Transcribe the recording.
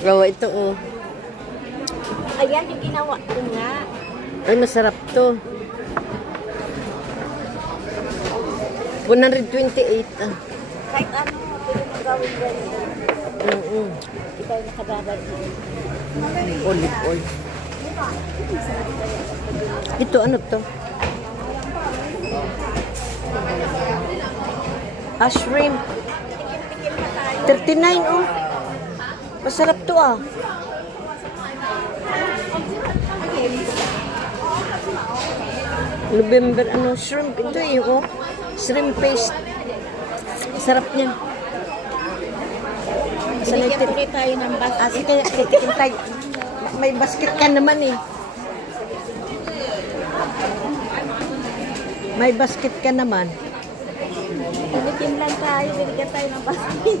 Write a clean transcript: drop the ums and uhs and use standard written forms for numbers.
Rawa ito, oh. Ayan yung ginawa ko nga. Ay, masarap to. 128, ah. Kahit ano, pwede mo gawin ganyan. Oo. Ikaw yung nakababad. Olive oil. Ito, ano to? Shrimp. 39, oh. Masarap to, ah. November, ano, shrimp. Ito eh, oh. Shrimp paste. Sarap niyan. Binigyan ulit tayo ng basket. Sige, titikin tayo. May basket ka naman eh. May basket ka naman. Binigyan lang tayo, binigyan tayo ng basket.